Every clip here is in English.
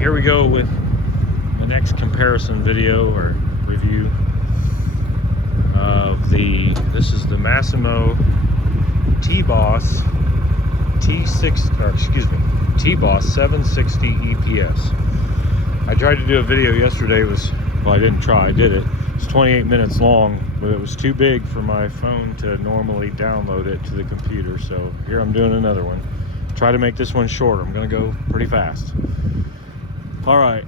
here we go with the next comparison video or review of this is the Massimo T-Boss T-Boss 760 EPS. I tried to do a video yesterday. I didn't try, I did it. It's 28 minutes long, but it was too big for my phone to normally download it to the computer. So here I'm doing another one. Try to make this one shorter. I'm gonna go pretty fast. All right,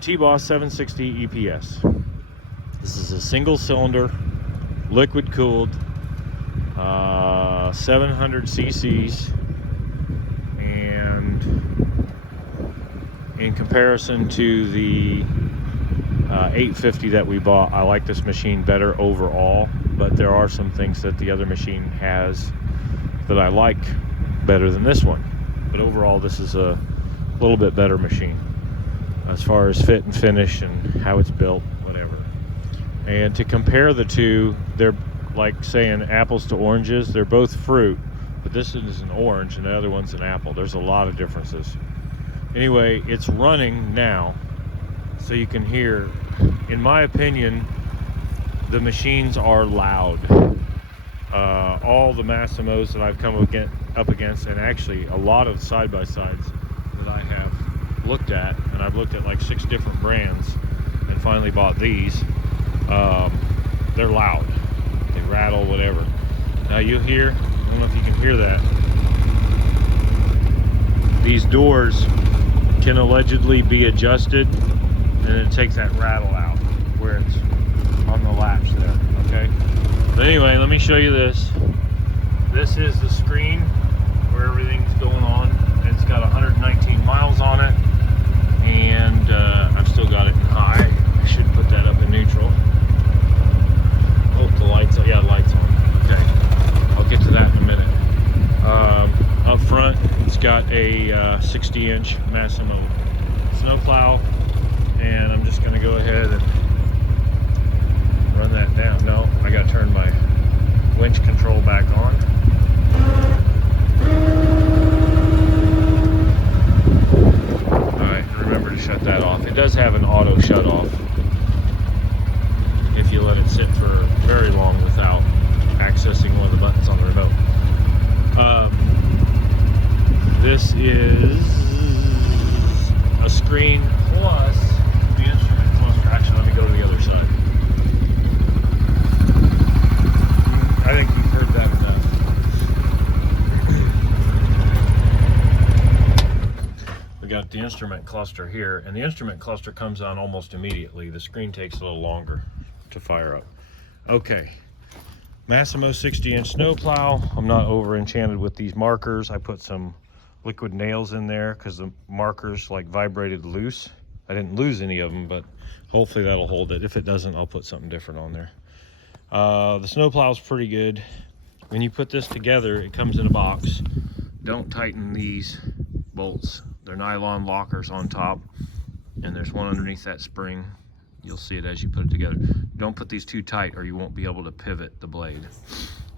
T-Boss 760 EPS. This is a single cylinder, liquid cooled, 700 cc's, and in comparison to the 850 that we bought, I like this machine better overall, but there are some things that the other machine has that I like better than this one. But overall, this is a little bit better machine as far as fit and finish and how it's built, whatever. And to compare the two, they're like saying apples to oranges. They're both fruit, but this is an orange and the other one's an apple. There's a lot of differences. Anyway, it's running now, so you can hear. In my opinion, the machines are loud. All the Massimos that I've come up against, and actually a lot of side-by-sides that I have looked at, and I've looked at like 6 different brands and finally bought these, they're loud. They rattle, whatever. Now you'll hear, I don't know if you can hear that, these doors can allegedly be adjusted and it takes that rattle out where it's on the latch there, okay? But anyway, let me show you this. This is the screen where everything's going on. It's got 119 miles on it, and I've still got it in high. I should put that up in neutral. Oh, the lights, yeah, lights on. Okay, I'll get to that in a minute. Up front, it's got a 60-inch Massimo snowplow, and I'm just gonna go ahead and run that down. No, I gotta turn my winch control back on. Alright, remember to shut that off. It does have an auto shut off if you let it sit for very long without accessing one of the buttons on the remote. This is a screen plus the instrument cluster. Actually, let me go to the other side. I think you've heard that enough. We got the instrument cluster here, and the instrument cluster comes on almost immediately. The screen takes a little longer to fire up. Okay, Massimo 60-inch snowplow. I'm not over enchanted with these markers. I put some liquid nails in there because the markers like vibrated loose. I didn't lose any of them, but hopefully that'll hold it. If it doesn't, I'll put something different on there. The snowplow is pretty good. When you put this together, it comes in a box. Don't tighten these bolts. They're nylon lockers on top, and there's one underneath that spring. You'll see it as you put it together. Don't put these too tight or you won't be able to pivot the blade.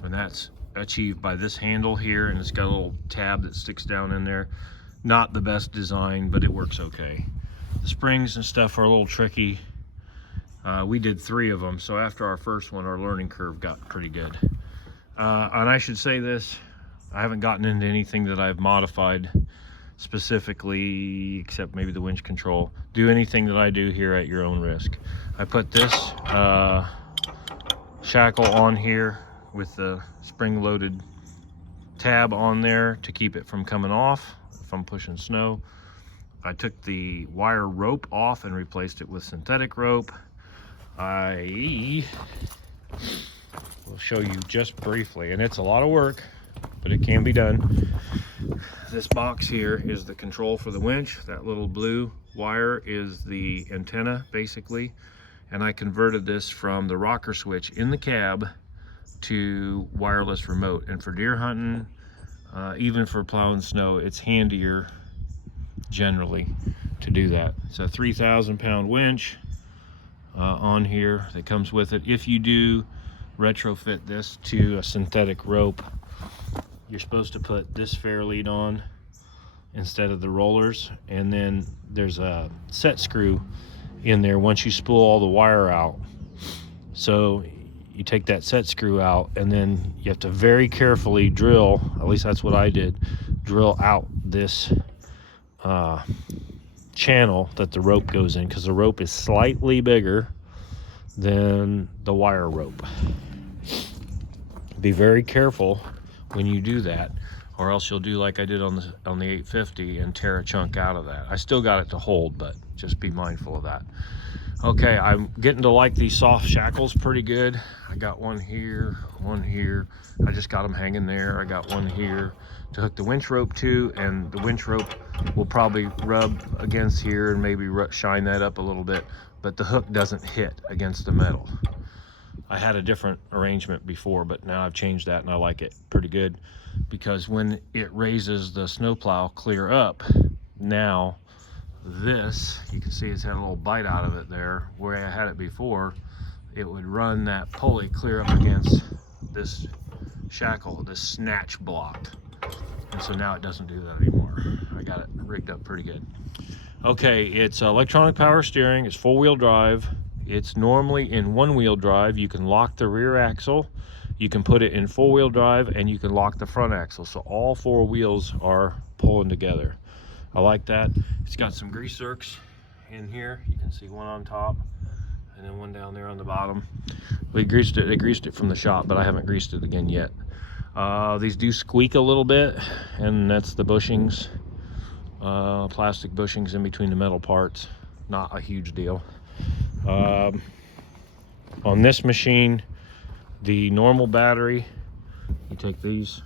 And that's achieved by this handle here, and it's got a little tab that sticks down in there. Not the best design, but it works okay. The springs and stuff are a little tricky. We did 3 of them, so after our first one, our learning curve got pretty good. And I should say this, I haven't gotten into anything that I've modified specifically, except maybe the winch control. Do anything that I do here at your own risk. I put this shackle on here with the spring-loaded tab on there to keep it from coming off if I'm pushing snow. I took the wire rope off and replaced it with synthetic rope. I will show you just briefly, and it's a lot of work, but it can be done. This box here is the control for the winch. That little blue wire is the antenna, basically, and I converted this from the rocker switch in the cab to wireless remote. And for deer hunting, even for plowing snow, it's handier generally to do that. It's a 3,000-pound winch on here that comes with it. If you do retrofit this to a synthetic rope, you're supposed to put this fair lead on instead of the rollers. And then there's a set screw in there once you spool all the wire out. So you take that set screw out, and then you have to very carefully drill, at least that's what I did, drill out this channel that the rope goes in, because the rope is slightly bigger than the wire rope. Be very careful when you do that, or else you'll do like I did on the 850 and tear a chunk out of that. I still got it to hold, but just be mindful of that. Okay, I'm getting to like these soft shackles pretty good. I got one here, one here. I just got them hanging there. I got one here to hook the winch rope to, and the winch rope will probably rub against here and maybe shine that up a little bit, but the hook doesn't hit against the metal. I had a different arrangement before, but now I've changed that and I like it pretty good, because when it raises the snowplow clear up, now this, you can see it's had a little bite out of it there. Where I had it before, it would run that pulley clear up against this shackle, this snatch block. And so now it doesn't do that anymore. I got it rigged up pretty good. Okay, it's electronic power steering, it's 4-wheel drive. It's normally in 1-wheel drive. You can lock the rear axle, you can put it in 4-wheel drive, and you can lock the front axle. So all 4 wheels are pulling together. I like that. It's got some grease zerks in here. You can see one on top and then one down there on the bottom. They greased it from the shop, but I haven't greased it again yet. These do squeak a little bit, and that's the bushings, plastic bushings in between the metal parts. Not a huge deal. On this machine, the normal battery, you take these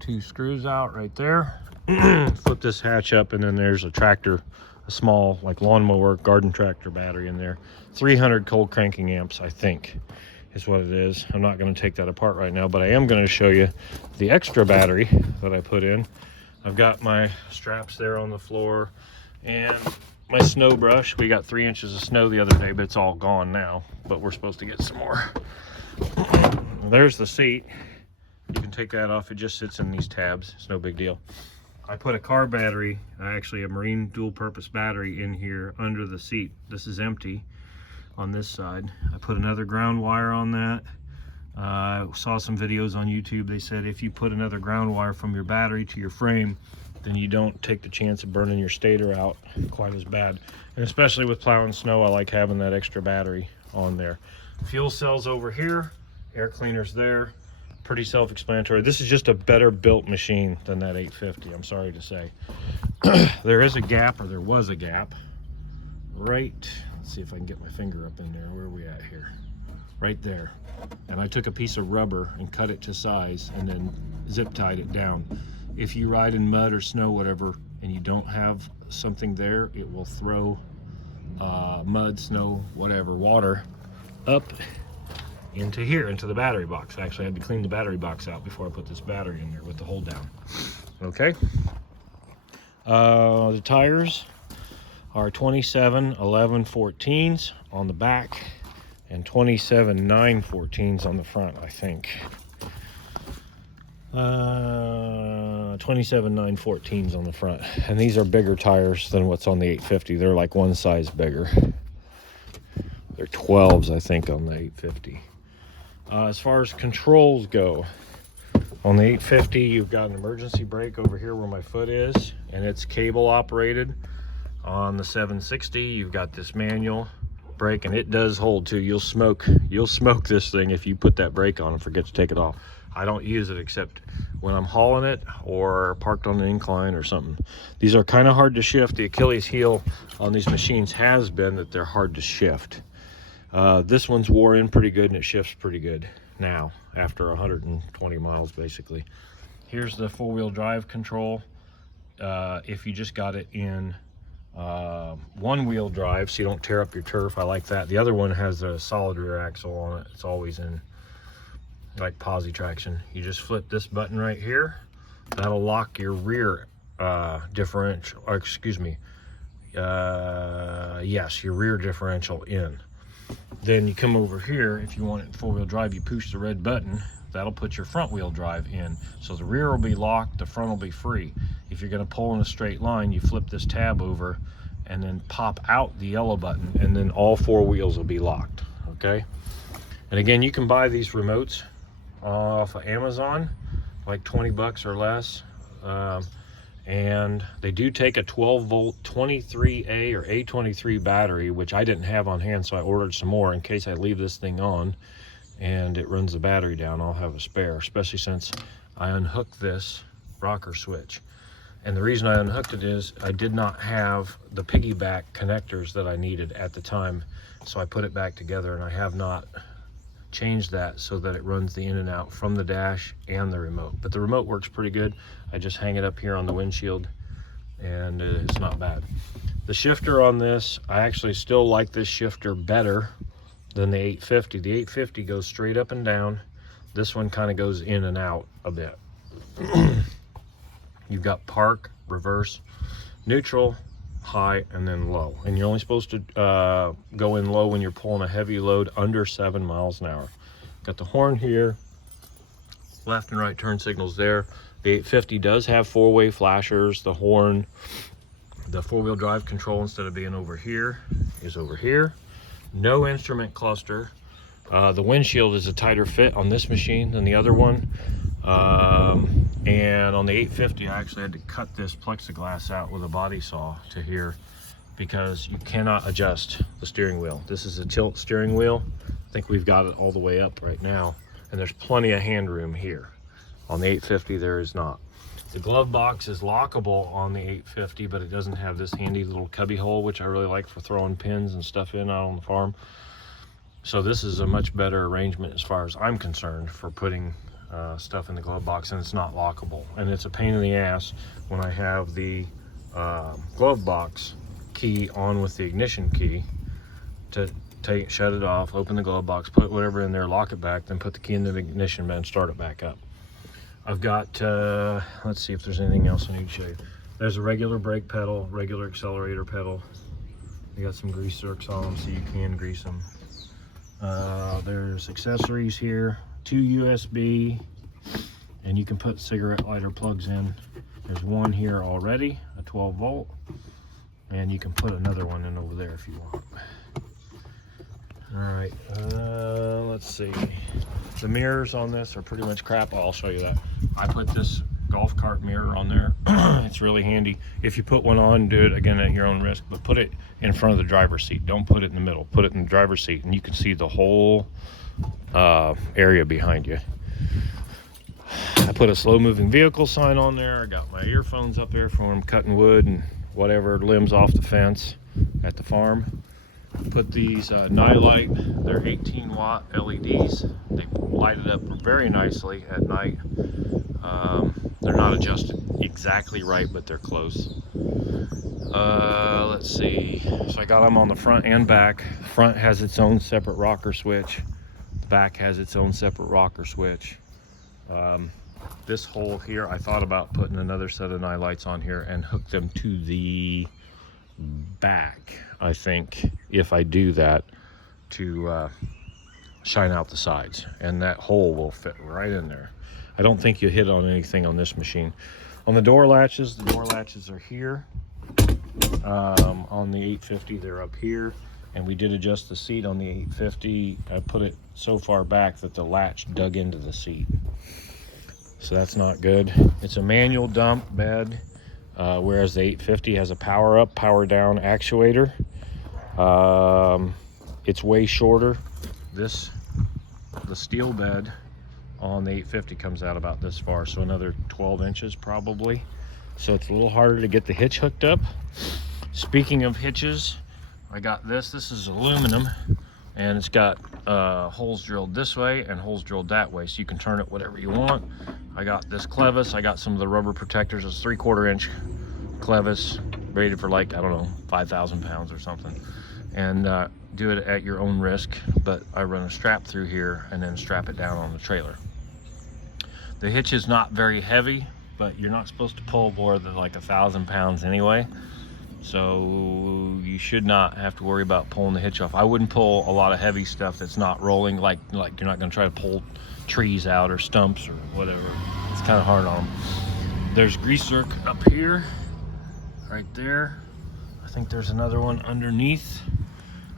2 screws out right there, flip this hatch up, and then there's a tractor, a small like lawnmower garden tractor battery in there. 300 cold cranking amps, I think, is what it is. I'm not going to take that apart right now, but I am going to show you the extra battery that I put in. I've got my straps there on the floor and my snow brush. We got 3 inches of snow the other day, but it's all gone now, but we're supposed to get some more. There's the seat. You can take that off. It just sits in these tabs. It's no big deal. I put a car battery, actually a marine dual purpose battery, in here under the seat. This is empty on this side. I put another ground wire on that. I saw some videos on YouTube. They said if you put another ground wire from your battery to your frame, then you don't take the chance of burning your stator out quite as bad. And especially with plowing snow, I like having that extra battery on there. Fuel cells over here, air cleaners there. Pretty self-explanatory. This is just a better built machine than that 850, I'm sorry to say. There is a gap, or there was a gap, right, let's see if I can get my finger up in there. Where are we at here? Right there. And I took a piece of rubber and cut it to size and then zip tied it down. If you ride in mud or snow, whatever, and you don't have something there, it will throw mud, snow, whatever, water up into here, into the battery box. Actually, I had to clean the battery box out before I put this battery in there with the hold down. Okay. The tires are 27/11/14s on the back and 27/9/14s on the front, I think. 27/9/14s on the front, and these are bigger tires than what's on the 850. They're like one size bigger. They're 12s, I think, on the 850. As far as controls go, on the 850, you've got an emergency brake over here where my foot is, and it's cable operated. On the 760, you've got this manual brake, and it does hold too. You'll smoke this thing if you put that brake on and forget to take it off. I don't use it except when I'm hauling it or parked on an incline or something. These are kind of hard to shift. The Achilles heel on these machines has been that they're hard to shift. This one's wore in pretty good, and it shifts pretty good now after 120 miles basically. Here's the 4-wheel drive control. If you just got it in 1-wheel drive, so you don't tear up your turf, I like that. The other one has a solid rear axle on it. It's always in like posi traction. You just flip this button right here. That'll lock your rear differential, or excuse me, yes, your rear differential in. Then you come over here, if you want it in 4-wheel drive, you push the red button, that'll put your front wheel drive in. So the rear will be locked, the front will be free. If you're gonna pull in a straight line, you flip this tab over and then pop out the yellow button, and then all 4 wheels will be locked, okay? And again, you can buy these remotes off of Amazon, like 20 bucks or less. And they do take a 12 volt 23A or A23 battery, which I didn't have on hand, so I ordered some more in case I leave this thing on and it runs the battery down. I'll have a spare, especially since I unhooked this rocker switch. And the reason I unhooked it is I did not have the piggyback connectors that I needed at the time, so I put it back together, and I have not changed that so that it runs the in and out from the dash and the remote. But the remote works pretty good. I just hang it up here on the windshield and it's not bad. The shifter on this, I actually still like this shifter better than the 850. The 850 goes straight up and down. This one kind of goes in and out a bit. You've got park, reverse, neutral, high, and then low. And you're only supposed to go in low when you're pulling a heavy load under 7 miles an hour. Got the horn here, left and right turn signals there. The 850 does have 4-way flashers. The horn, the 4-wheel drive control, instead of being over here, is over here. No instrument cluster. The windshield is a tighter fit on this machine than the other one. And on the 850, I actually had to cut this plexiglass out with a body saw to here because you cannot adjust the steering wheel. This is a tilt steering wheel. I think we've got it all the way up right now, and there's plenty of hand room here. On the 850, there is not. The glove box is lockable on the 850, but it doesn't have this handy little cubby hole, which I really like for throwing pins and stuff in out on the farm. So this is a much better arrangement as far as I'm concerned for putting stuff in the glove box, and it's not lockable. And it's a pain in the ass when I have the glove box key on with the ignition key to shut it off, open the glove box, put whatever in there, lock it back, then put the key into the ignition and start it back up. I've got, let's see if there's anything else I need to show you. There's a regular brake pedal, regular accelerator pedal. You got some grease zerks on them so you can grease them. There's accessories here, 2 USB, and you can put cigarette lighter plugs in. There's one here already, a 12 volt, and you can put another one in over there if you want. All right, let's see. The mirrors on this are pretty much crap. I'll show you that. I put this golf cart mirror on there. It's really handy. If you put one on, do it again at your own risk, but put it in front of the driver's seat. Don't put it in the middle. Put it in the driver's seat, and you can see the whole area behind you. I put a slow moving vehicle sign on there. I got my earphones up there for when I'm cutting wood and whatever limbs off the fence at the farm. Put these Nightlight, they're 18 watt LEDs. They light it up very nicely at night. They're not adjusted exactly right, but they're close. Let's see, so I got them on the front and back. The front has its own separate rocker switch. The back has its own separate rocker switch. This hole here, I thought about putting another set of Nightlights on here and hook them to the back, I think, if I do that, to shine out the sides, and that hole will fit right in there. I don't think you hit on anything on this machine. On the door latches are here. On the 850, they're up here, and we did adjust the seat on the 850. I put it so far back that the latch dug into the seat, so that's not good. It's a manual dump bed, whereas the 850 has a power up, power down actuator. It's way shorter. The steel bed on the 850 comes out about this far, so another 12 inches probably. So it's a little harder to get the hitch hooked up. Speaking of hitches, I got this is aluminum, and it's got holes drilled this way and holes drilled that way, so you can turn it whatever you want. I got this clevis. I got some of the rubber protectors. It's 3/4 inch clevis, rated for, like, I don't know, 5,000 pounds or something. And do it at your own risk, but I run a strap through here and then strap it down on the trailer. The hitch is not very heavy, but you're not supposed to pull more than like 1,000 pounds anyway. So you should not have to worry about pulling the hitch off. I wouldn't pull a lot of heavy stuff that's not rolling, like you're not going to try to pull trees out or stumps or whatever. It's kind of hard on them. There's grease zerk up here, right there. I think there's another one underneath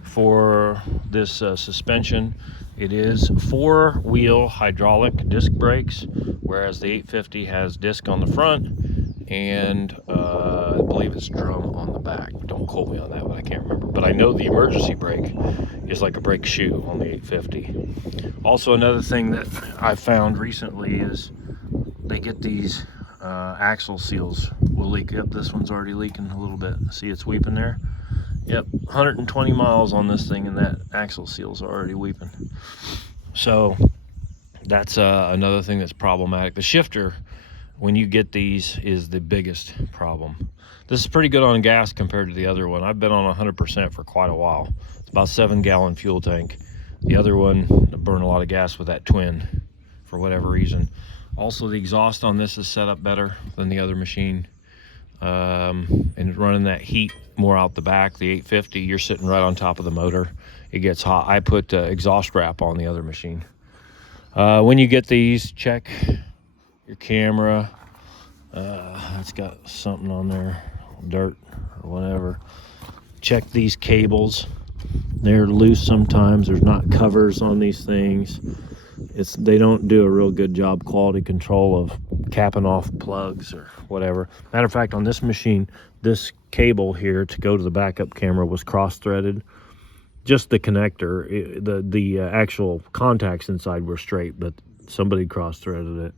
for this suspension. It is 4-wheel hydraulic disc brakes, whereas the 850 has disc on the front and I believe it's drum on the back. Don't quote me on that one, I can't remember. But I know the emergency brake is like a brake shoe on the 850. Also, another thing that I found recently is they get these axle seals will leak. Yep, this one's already leaking a little bit. See, it's weeping there. Yep, 120 miles on this thing and that axle seal's already weeping. So that's another thing that's problematic. The shifter, when you get these, is the biggest problem. This is pretty good on gas compared to the other one. I've been on 100% for quite a while. It's about 7-gallon fuel tank. The other one burned a lot of gas with that twin for whatever reason. Also, the exhaust on this is set up better than the other machine. And running that heat more out the back. The 850, you're sitting right on top of the motor. It gets hot. I put exhaust wrap on the other machine. When you get these, check your camera. It's got something on there, dirt or whatever. Check these cables. They're loose sometimes. There's not covers on these things. They don't do a real good job quality control of capping off plugs or whatever. Matter of fact, on this machine, this cable here to go to the backup camera was cross-threaded. Just the connector, the actual contacts inside were straight, but somebody cross-threaded it.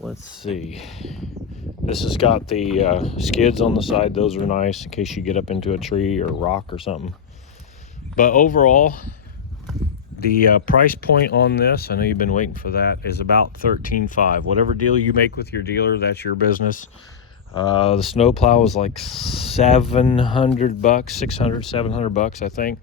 Let's see. This has got the skids on the side. Those are nice in case you get up into a tree or rock or something. But overall, the price point on this, I know you've been waiting for that, is about $13,500. Whatever deal you make with your dealer, that's your business. The snowplow was like $700, $700, I think.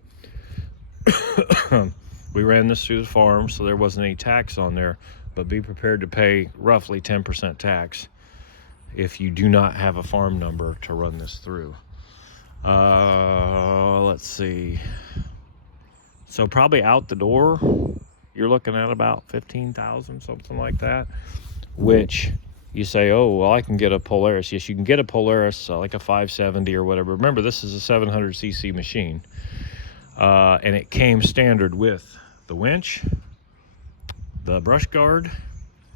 We ran this through the farm, so there wasn't any tax on there, but be prepared to pay roughly 10% tax if you do not have a farm number to run this through. Let's see. So probably out the door, you're looking at about 15,000, something like that, which you say, oh, well, I can get a Polaris. Yes, you can get a Polaris, like a 570 or whatever. Remember, this is a 700cc machine, and it came standard with the winch, the brush guard,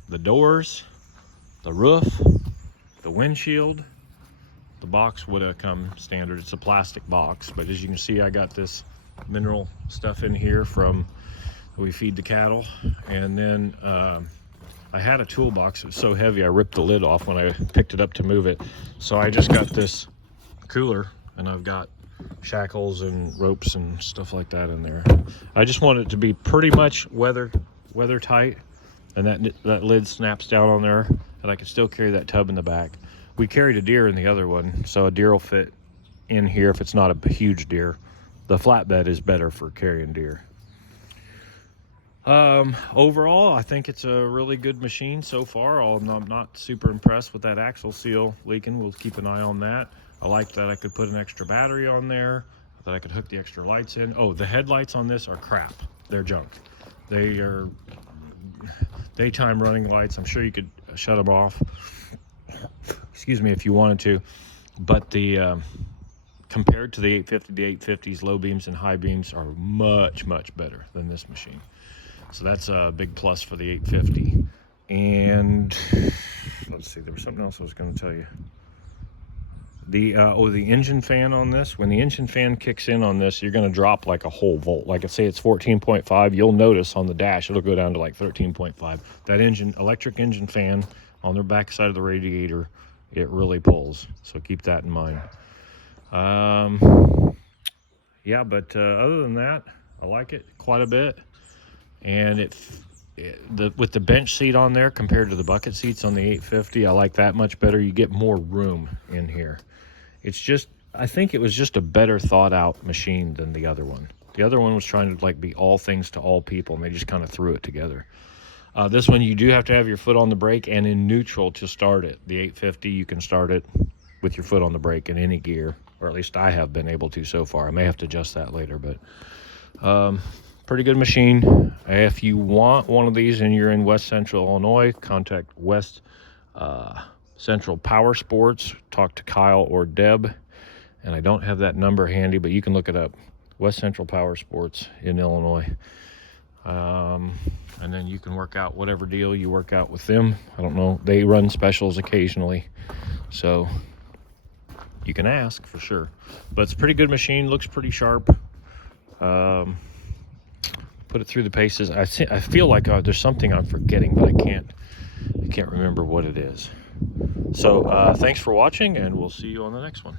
the doors, the roof, the windshield. The box would have come standard. It's a plastic box, but as you can see, I got this mineral stuff in here from we feed the cattle. And then I had a toolbox. It was so heavy I ripped the lid off when I picked it up to move it. So I just got this cooler, and I've got shackles and ropes and stuff like that in there. I just want it to be pretty much weather tight, and that lid snaps down on there, and I can still carry that tub in the back. We carried a deer in the other one, so a deer will fit in here if it's not a huge deer. The flatbed is better for carrying deer. Overall, I think it's a really good machine so far. I'm not super impressed with that axle seal leaking. We'll keep an eye on that. I like that I could put an extra battery on there, that I could hook the extra lights in. Oh, the headlights on this are crap. They're junk. They are daytime running lights. I'm sure you could shut them off. Excuse me, if you wanted to, but the compared to the 850, the 850's low beams and high beams are much better than this machine. So that's a big plus for the 850. And let's see, there was something else I was going to tell you. The engine fan on this, when the engine fan kicks in on this, you're going to drop like a whole volt. Like I say, it's 14.5. You'll notice on the dash it'll go down to like 13.5. That electric engine fan on the back side of the radiator, it really pulls. So keep that in mind. Yeah, but other than that, I like it quite a bit. And with the bench seat on there compared to the bucket seats on the 850, I like that much better. You get more room in here. It's just, I think it was just a better thought out machine than the other one. The other one was trying to like be all things to all people, and they just kind of threw it together. This one you do have to have your foot on the brake and in neutral to start it. The 850, you can start it with your foot on the brake in any gear, or at least I have been able to so far. I may have to adjust that later, but pretty good machine. If you want one of these and you're in West Central Illinois, contact West Central Power Sports. Talk to Kyle or Deb, and I don't have that number handy, but you can look it up. West Central Power Sports in Illinois. And then you can work out whatever deal you work out with them. I don't know, they run specials occasionally, so you can ask for sure. But it's a pretty good machine, looks pretty sharp. Put it through the paces. I feel like there's something I'm forgetting, but I can't remember what it is. So thanks for watching, and we'll see you on the next one.